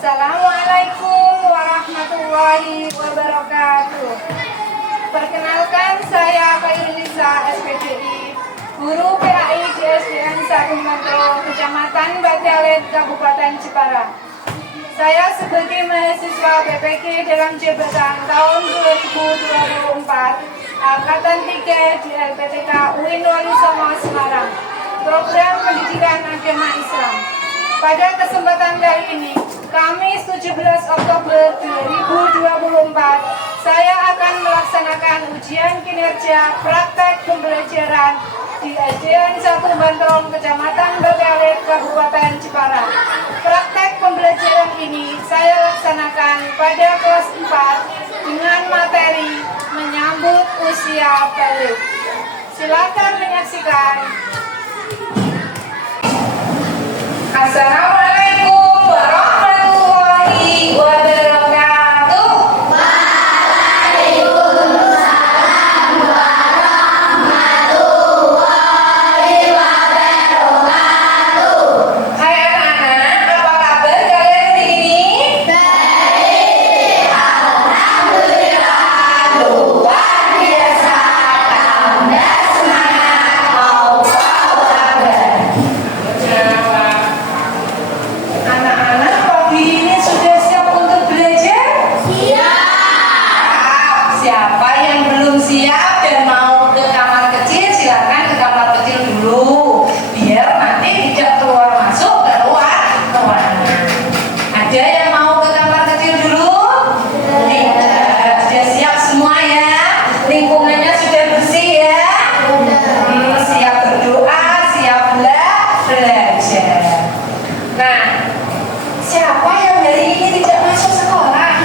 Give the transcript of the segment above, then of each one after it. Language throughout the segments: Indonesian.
Assalamualaikum warahmatullahi wabarakatuh. Perkenalkan, saya Khairulisa SPDI, guru PAI di SDN 1 Mentro, Kecamatan Batalet, Kabupaten Jepara. Saya sebagai mahasiswa PPG dalam jabatan tahun 2024, Angkatan 3 di LPTK UIN Wali Songo Semarang, Program Pendidikan Agama Islam. Pada kesempatan kali ini, Kamis 17 Oktober 2024, saya akan melaksanakan ujian kinerja praktek pembelajaran di SDN 1 Bantrong, Kecamatan Batalet, Kabupaten Jepara. Praktek pembelajaran ini saya laksanakan pada kelas 4 dengan materi menyambut usia balik. Silakan menyaksikan. Assalamualaikum warahmatullahi wabarakatuh. Waalaikumsalam warahmatullahi wabarakatuh. Hai anak-anak, apa kabar kalian hari ini? Baik, alhamdulillah, luar biasa, tambah semangat, Allahu Akbar. Anak-anak pagi ini sudah siap untuk belajar? Siap. Siapa yang belum siap dan mau ke kamar kecil, silakan ke kamar kecil dulu, biar nanti tidak keluar masuk keluar ruangan. Ada yang mau ke kamar kecil dulu? Tidak. Sudah siap semua ya? Lingkungannya sudah bersih ya? Siap berdoa, siap belajar. Nah, siapa yang hari ini tidak masuk sekolah?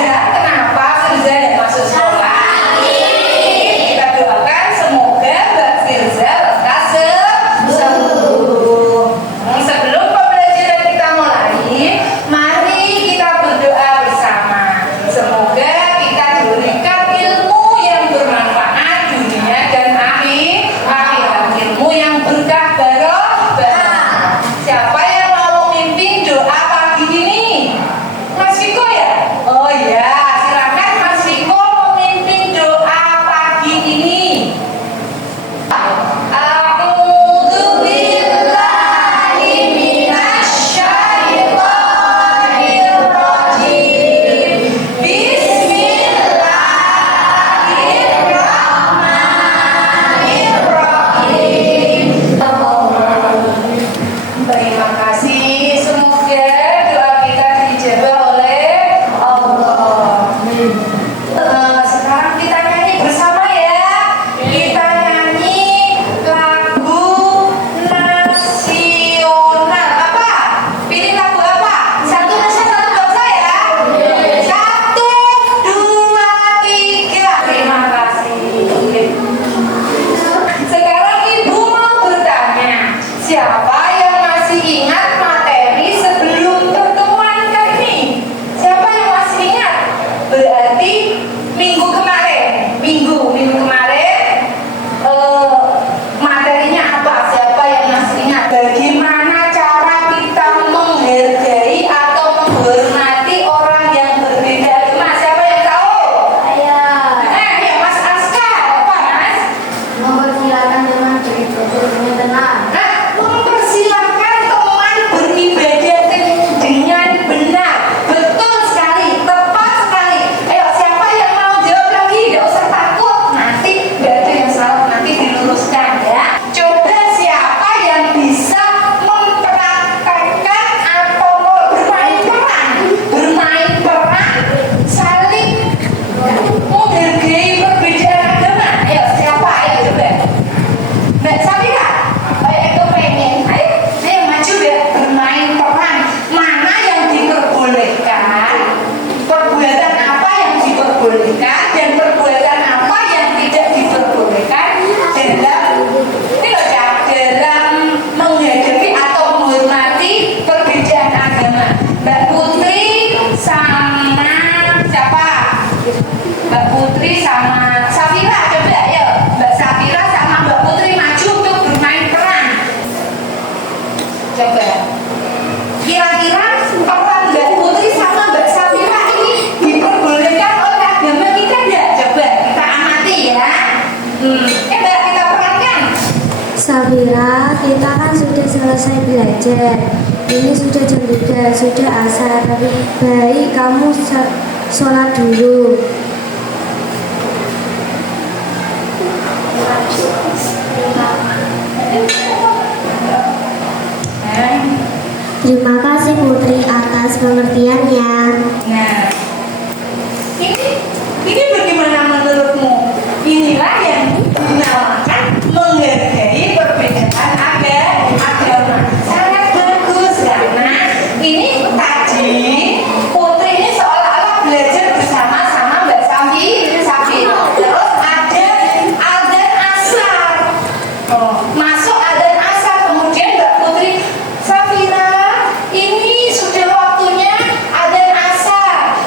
Zah, kenapa Firza tidak masuk sekolah? Kita doakan semoga Mbak Firza lekas sembuh. Sebelum pembelajaran kita mulai, mari kita berdoa bersama. Semoga kita diberikan ilmu yang bermanfaat dunia dan akhirat, ilmu yang berkah barokah. Siapa yang mau memimpin doa pagi ini? Mas Viko ya? Oh ya, silakan Mas Viko memimpin doa pagi ini. A'udzu billahi minasyaitonir rajim. Bismillahirrahmanirrahim. Terima kasih. Semoga doa kita dijabah oleh Allah. Sekarang kita nyanyi bersama ya. Kita nyanyi lagu nasional. Apa? Pilih lagu apa? Satu Indonesia, satu bangsa ya. 1, 2, 3. Terima kasih. Sekarang Ibu mau bertanya, siapa yang masih ingat materi sebelum pertemuan kali ini? Siapa yang masih ingat? Berarti minggu kemarin, materinya apa? Siapa yang masih ingat? Bagaimana cara kita menghargai atau menghormati orang yang berbeda agama? Siapa yang tahu? Ya Mas Aska, apa Mas? Mempersilakan teman beribadah tenang. Nah, mempersilahkan teman beribadah dengan benar. Betul sekali, tepat sekali. Ayo, siapa yang mau jawab lagi? Tidak usah takut. Nanti nggak ada yang salah, nanti diluruskan ya. Coba siapa yang bisa mempraktekkan atau bermain peran saling menghargai perbedaan agama. Ayo, siapa? Ayo coba. Mbak Safira, ayo pengen, ayo maju ya, bermain peran. Mana yang diperbolehkan, perbuatan apa yang diperbolehkan, dan perbuatan apa yang tidak diperbolehkan dalam menghadapi atau menghormati perbedaan agama. Mbak Putri sama siapa? Mbak Putri sama Safira, coba ayo. Mbak Safira sama Mbak Putri maju untuk bermain peran. Coba. Kira-kira Safira, kita kan sudah selesai belajar. Ini sudah jam 3, sudah asar. Lebih baik kamu sholat dulu. Terima kasih Putri atas pengertiannya. Nah, ini bagaimana menurutmu? Inilah yang dinamakan menghargai perbedaan agama. Sangat bagus karena ini tadi Putri ini seolah-olah belajar bersama-sama Mbak Safi. Terus ada adzan asar. Masuk adzan asar, kemudian Mbak Putri, Safira, ini sudah waktunya adzan asar.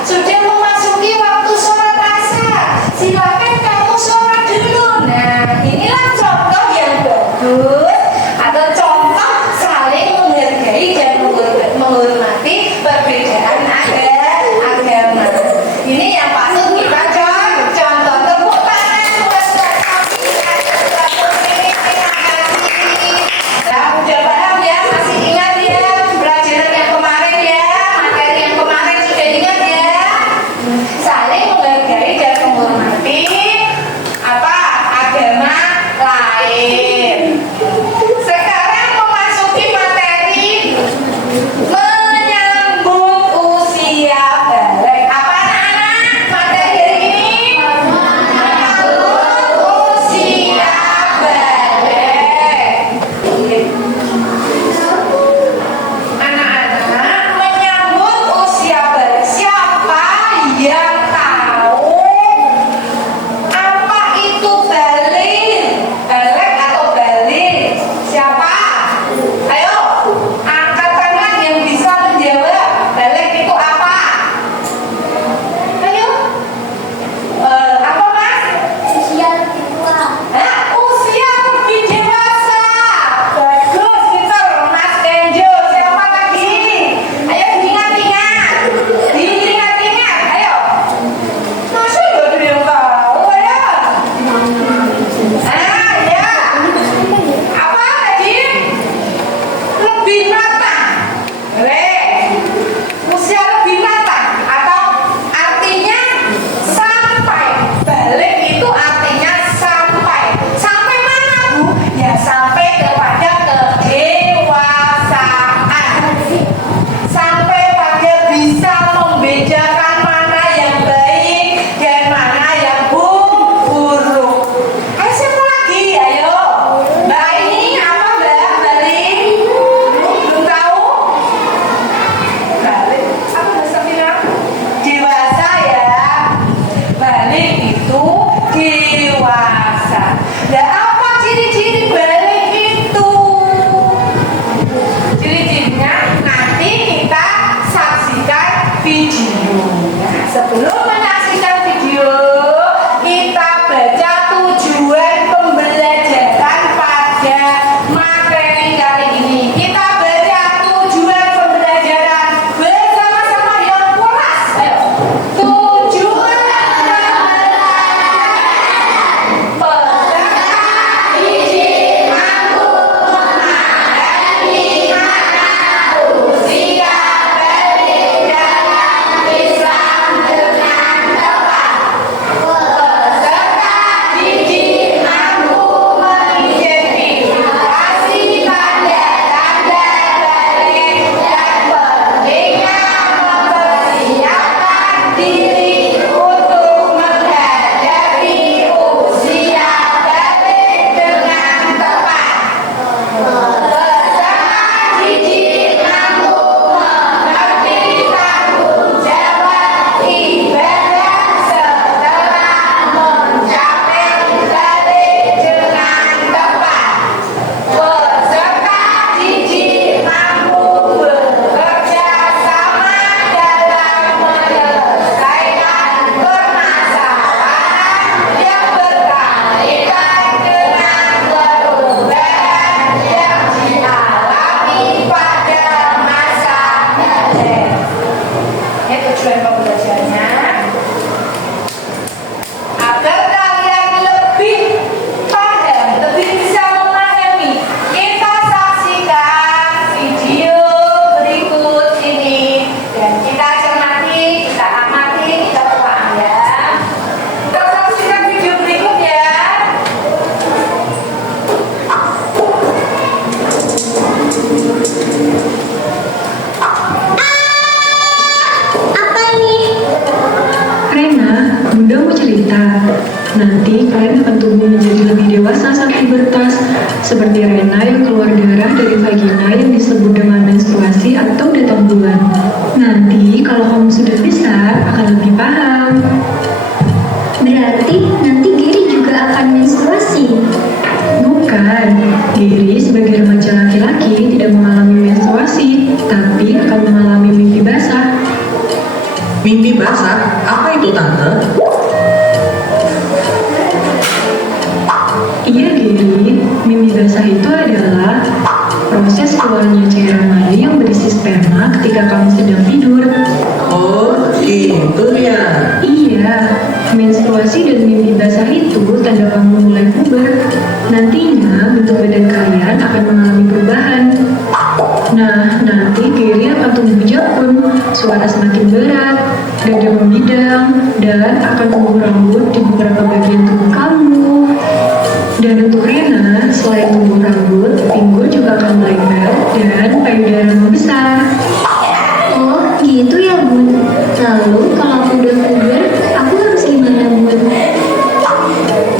Nanti kalian akan tumbuh menjadi lebih dewasa saat pubertas, seperti Rena yang keluar darah dari vagina yang disebut dengan menstruasi atau datang bulan. Nanti kalau kamu sudah besar akan lebih paham. Berarti nanti Giri juga akan menstruasi. Bukan, Giri sebagai remaja laki-laki tidak mengalami menstruasi, tapi akan mengalami mimpi basah. Mimpi basah? Apa itu, Tante? Iya, Giri, mimpi basah itu adalah proses keluarnya cairan mani yang berisi sperma ketika kamu sedang tidur. Oh, gitu ya. Iya, menstruasi dan mimpi basah itu tanda kamu mulai puber. Nantinya bentuk badan kalian akan mengalami perubahan. Nah, nanti Giri akan tumbuh jakun, suara semakin berat, dada membidang, dan akan tumbuh rambut di beberapa bagian tubuh kamu. Dan untuk Rena, selain tumbuh rambut, pinggul juga akan melebar dan payudara membesar. Oh, gitu ya, Bun. Lalu kalau aku udah puber, aku harus gimana, Bun?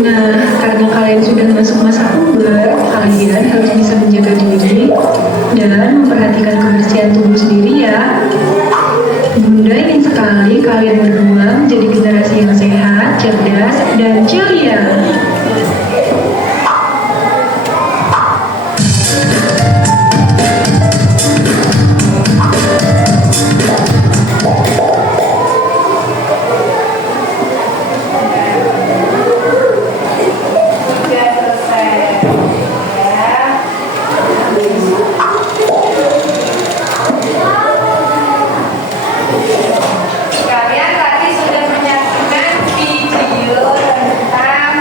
Nah, karena kalian sudah masuk masa puber, kalian harus bisa menjaga diri dan memperhatikan kebersihan tubuh sendiri ya. Bunda ingin sekali kalian berdua menjadi generasi yang sehat, cerdas, dan ceria. Sudah selesai. Ya. Kalian tadi sudah menyaksikan video tentang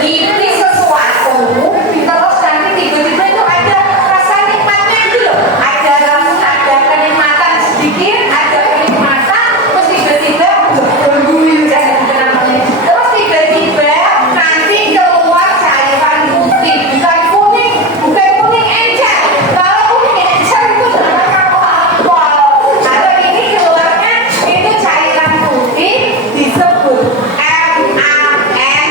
ini sesuatu terus nanti tiba-tiba itu ada rasa nikmatnya gitu loh, ada kenikmatan sedikit, ada kenikmatan, terus tiba-tiba bergulir terus tiba-tiba nanti keluar cairan putih, bukan kuning encer. Kalau kuning encer itu namanya alkohol. Kalau ini keluarnya itu cairan putih disebut MANI.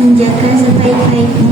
menjaga sebaik-baiknya.